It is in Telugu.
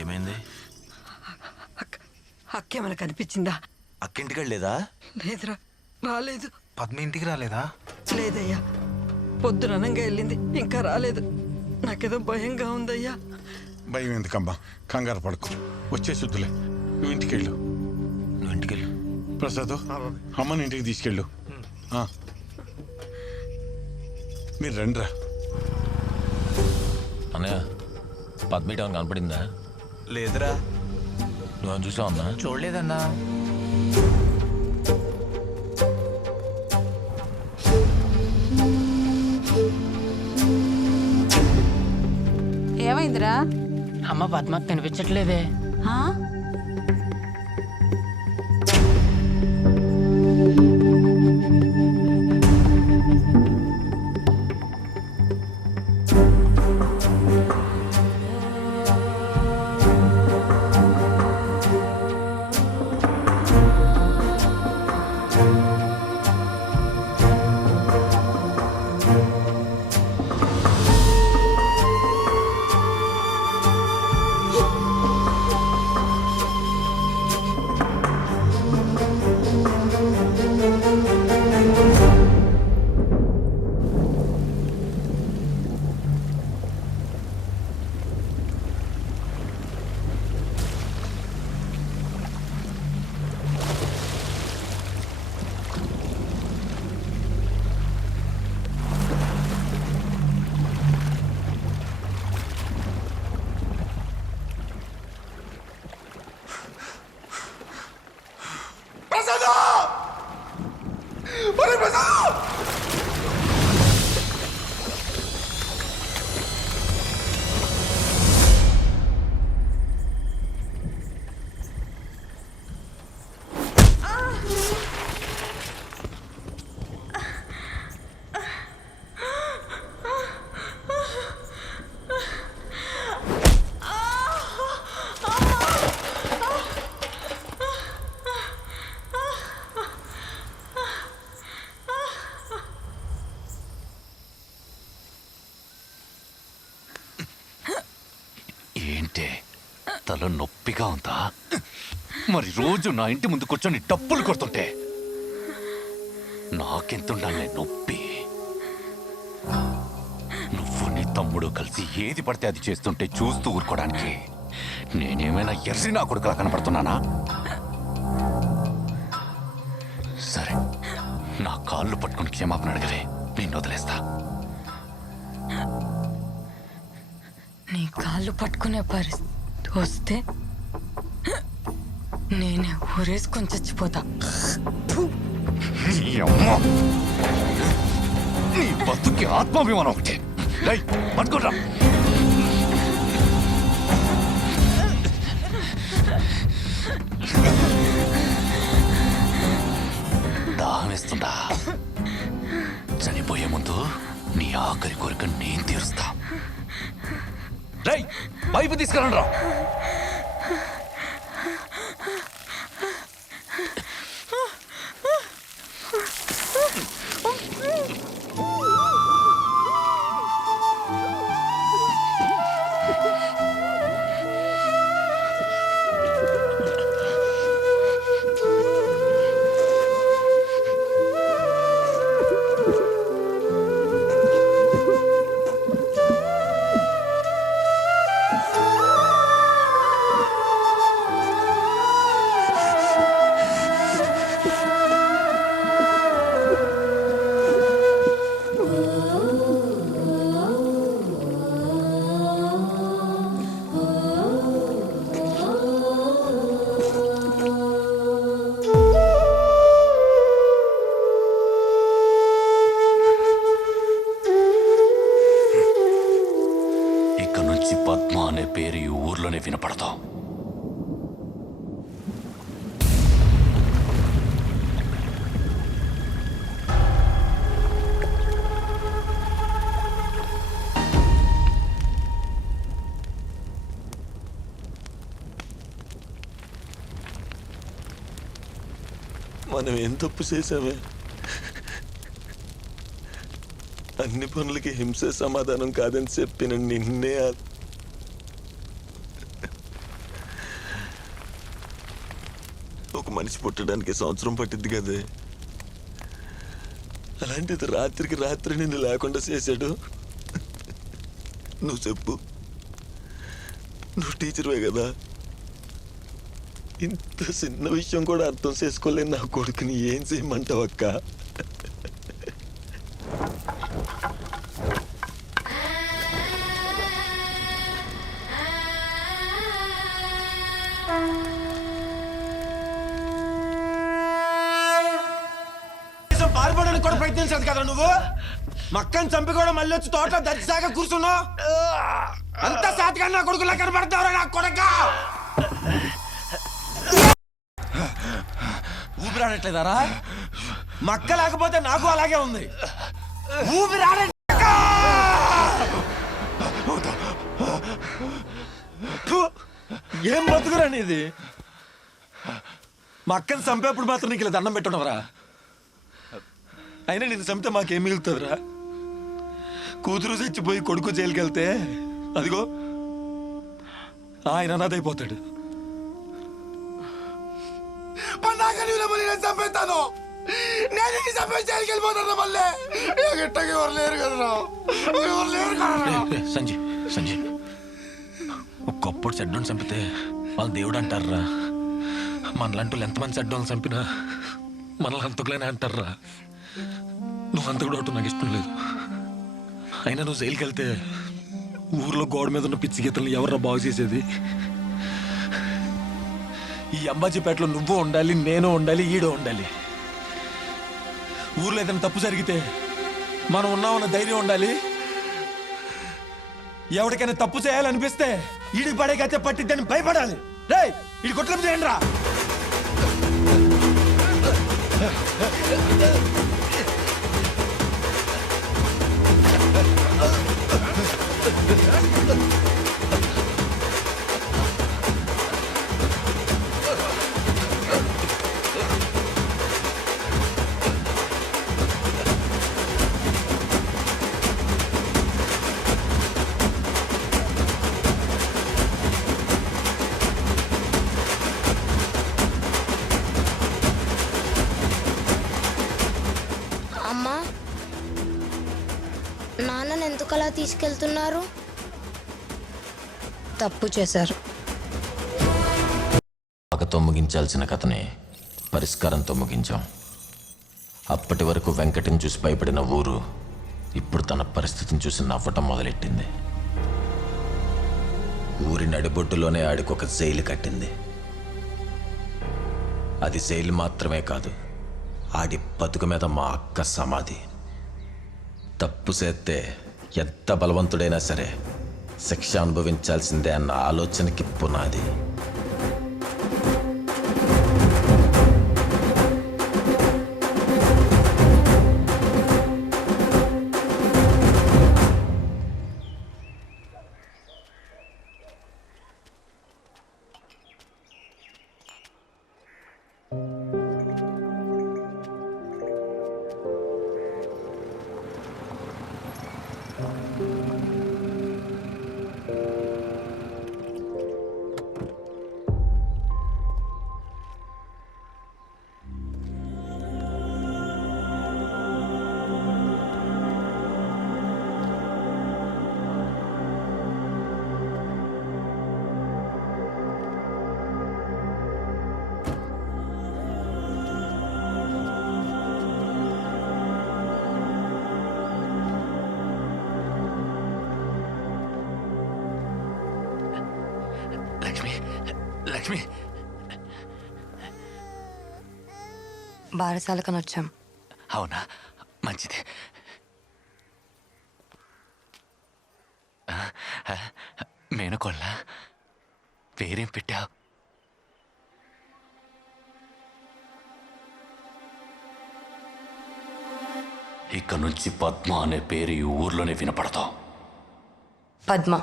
ఏమైంది? అక్కేమైనా కనిపించిందా? అక్కింటికి వెళ్ళలేదా? లేదురా, రాలేదు. పద్మ ఇంటికి రాలేదా? లేదయ్యా, పొద్దుననంగా వెళ్ళింది, ఇంకా రాలేదు. నాకేదో భయంగా ఉందయ్యా. భయం ఎందుకమ్మా, కంగారు పడుకో, వచ్చే శుద్ధులే. నువ్వు ఇంటికి వెళ్ళు. నువ్వు ఇంటికి వెళ్ళు. ప్రసాద్, అమ్మని ఇంటికి తీసుకెళ్ళు. మీరు రండిరా. అన్నయ్య, పద్మీట కనపడిందా? లేదురా. నువ్వు చూసావు అన్నా? చూడలేదన్నా. ఏమైందిరా? అమ్మ పద్మకు కనిపించట్లేదే. ఏంటే తల నొప్పిగా ఉందా? మరి రోజు నా ఇంటి ముందు కూర్చొని డబ్బులు కొడుతుంటే నాకెంతుండాలే నొప్పి. నువ్వు నీ తమ్ముడు కలిసి ఏది పడితే అది చేస్తుంటే చూస్తూ ఊరుకోవడానికి నేనేమైనా ఎర్రి నా కొడుకులా కనపడుతున్నానా? సరే, నా కాళ్ళు పట్టుకుని క్షమాపణ అడగలే, నిన్ను వదిలేస్తా. నీ కాళ్ళు పట్టుకునే పరిస్థితి వస్తే నేనే ఊరేసుకొని చచ్చిపోతా. నీ బతుకి ఆత్మాభిమానం ఒకటే. పట్టుకోరా. దాహం వేస్తుందా? చనిపోయే ముందు నీ ఆఖరి కోరిక నేను తీరుస్తా. పైపు తీసుకురండి రా. పద్మ అనే పేరు ఈ ఊర్లోనే వినపడదు. మనం ఏం తప్పు చేసామే? అన్ని పనులకి హింసే సమాధానం కాదని చెప్పిన నిన్నే ఒక మనిషి పుట్టడానికి సంవత్సరం పట్టిద్ది కదే. అలాంటిది రాత్రికి రాత్రి నిన్ను లేకుండా చేశాడు. నువ్వు చెప్పు, నువ్వు టీచర్వే కదా. ఇంత చిన్న విషయం కూడా అర్థం చేసుకోలేని నా కొడుకుని ఏం చేయమంటావు అక్క? పారిపోవడానికి కూడా ప్రయత్నించదు కదా నువ్వు. మక్కని చంపి కూడా మళ్ళీ వచ్చి తోటలో దర్శిసాగా కూర్చున్నావు. అంత సాతిగా నా కొడుకులా కనబడతావురా నా కొడుక. ఊపిరాడట్లేదారా? మక్క లేకపోతే నాకు అలాగే ఉంది. ఊపిరాడ ఏం బతుకురా నీది? మక్కని చంపేప్పుడు మాత్రం నీకు ఇలా దండం పెట్టున్నావురా. అయినా నేను చంపితే మాకేం మిగులుతుందిరా? కూతురు చచ్చిపోయి కొడుకు జైలుకి వెళ్తే అదిగో ఆయన అనాథైపోతాడు. చంపేస్తాను నేను చంపేసి జైలుకి వెళ్ళిపోతాను. మళ్ళీ ఎవరు లేరు కదరా, ఎవరు లేరు కదా. సంజయ్ ఒకప్పుడు చెడ్డోని చంపితే వాళ్ళు దేవుడు అంటారా? మనలాంటి వాళ్ళు ఎంతమంది చెడ్డోని చంపినా మనల్ని అంతకులేనే అంటారా? నువ్వు అంతకుడు అవటం నాకు ఇష్టం లేదు. అయినా నువ్వు జైలుకి వెళ్తే ఊర్లో గోడ మీద ఉన్న పిచ్చి గీతలు ఎవర్రా బాగు చేసేది? ఈ అంబాజీపేటలో నువ్వు ఉండాలి, నేను ఉండాలి, ఈడో ఉండాలి. ఊర్లో ఏదైనా తప్పు జరిగితే మనం ఉన్నామన్న ధైర్యం ఉండాలి. ఎవరికైనా తప్పు చేయాలనిపిస్తే ఈడి పడేకైతే పట్టిద్దని భయపడాలి. రే ఈడి కొట్ల మీద ఏంట్రా? అమ్మా, నాన్నని ఎందుకలా తీసుకెళ్తున్నారు? తప్పు చేశారు. పగతో ముగించాల్సిన కథని పరిష్కారంతో ముగించాం. అప్పటి వరకు వెంకటిని చూసి భయపడిన ఊరు ఇప్పుడు తన పరిస్థితిని చూసి నవ్వటం మొదలెట్టింది. ఊరి నడిబొట్టులోనే ఆడికొక జైలు కట్టింది. అది జైలు మాత్రమే కాదు, ఆడి బతుకు మీద మా అక్క సమాధి. తప్పు చేస్తే ఎంత బలవంతుడైనా సరే శిక్ష అనుభవించాల్సిందే అన్న ఆలోచనకి పునాది. లక్ష్మి బారసాలకని వచ్చాం. అవునా, మంచిది. మేనకోళ్ళ పేరేం పెట్టావు? ఇక నుంచి పద్మ అనే పేరు ఈ ఊర్లోనే వినపడతావు. పద్మ.